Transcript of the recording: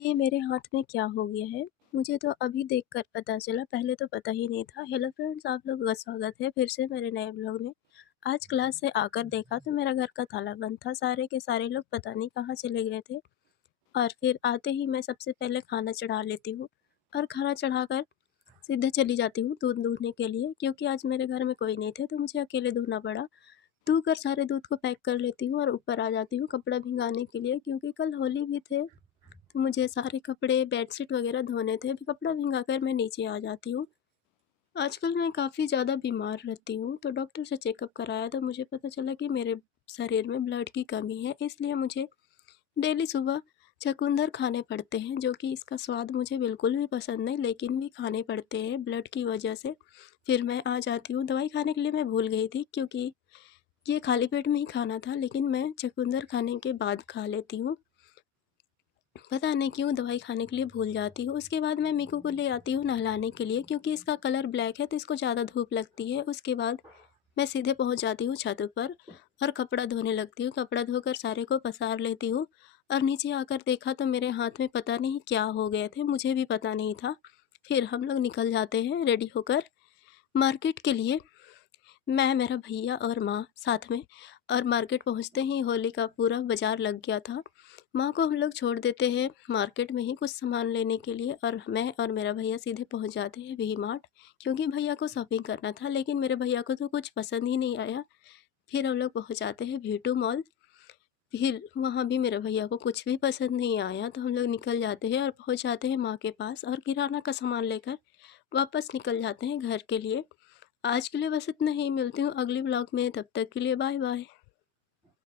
ये मेरे हाथ में क्या हो गया है? मुझे तो अभी देखकर पता चला, पहले तो पता ही नहीं था। हेलो फ्रेंड्स, आप लोगों का स्वागत है फिर से मेरे नए ब्लॉग में। आज क्लास से आकर देखा तो मेरा घर का ताला बंद था। सारे के सारे लोग पता नहीं कहाँ चले गए थे। और फिर आते ही मैं सबसे पहले खाना चढ़ा लेती हूँ और खाना चढ़ाकर सीधे चली जाती हूँ दूध दूहने के लिए, क्योंकि आज मेरे घर में कोई नहीं थे तो मुझे अकेले दूहना पड़ा। धो कर सारे दूध को पैक कर लेती हूँ और ऊपर आ जाती हूँ कपड़ा भिंगाने के लिए, क्योंकि कल होली भी थे तो मुझे सारे कपड़े बेडशीट वगैरह धोने थे। फिर कपड़ा भिंगा कर मैं नीचे आ जाती हूँ। आजकल मैं काफ़ी ज़्यादा बीमार रहती हूँ तो डॉक्टर से चेकअप कराया तो मुझे पता चला कि मेरे शरीर में ब्लड की कमी है, इसलिए मुझे डेली सुबह चुकंदर खाने पड़ते हैं, जो कि इसका स्वाद मुझे बिल्कुल भी पसंद नहीं, लेकिन भी खाने पड़ते हैं ब्लड की वजह से। फिर मैं आ जाती हूँ। दवाई खाने के लिए मैं भूल गई थी, क्योंकि ये खाली पेट में ही खाना था, लेकिन मैं चुकंदर खाने के बाद खा लेती हूँ। पता नहीं क्यों दवाई खाने के लिए भूल जाती हूँ। उसके बाद मैं मीकू को ले आती हूँ नहलाने के लिए, क्योंकि इसका कलर ब्लैक है तो इसको ज़्यादा धूप लगती है। उसके बाद मैं सीधे पहुँच जाती हूँ छत पर और कपड़ा धोने लगती हूँ। कपड़ा धोकर सारे को पसार लेती हूँ और नीचे आकर देखा तो मेरे हाथ में पता नहीं क्या हो गए थे, मुझे भी पता नहीं था। फिर हम लोग निकल जाते हैं रेडी होकर मार्केट के लिए। मैं, मेरा भैया और माँ साथ में। और मार्केट पहुँचते ही होली का पूरा बाज़ार लग गया था। माँ को हम लोग छोड़ देते हैं मार्केट में ही कुछ सामान लेने के लिए, और मैं और मेरा भैया सीधे पहुँच जाते हैं वी मार्ट, क्योंकि भैया को शॉपिंग करना था, लेकिन मेरे भैया को तो कुछ पसंद ही नहीं आया। फिर हम लोग पहुँच जाते हैं वी टू मॉल। फिर वहाँ भी मेरे भैया को कुछ भी पसंद नहीं आया तो हम लोग निकल जाते हैं और पहुँच जाते हैं माँ के पास, और किराना का सामान लेकर वापस निकल जाते हैं घर के लिए। आज के लिए बस इतना ही। मिलती हूँ अगली ब्लॉग में, तब तक के लिए बाय बाय।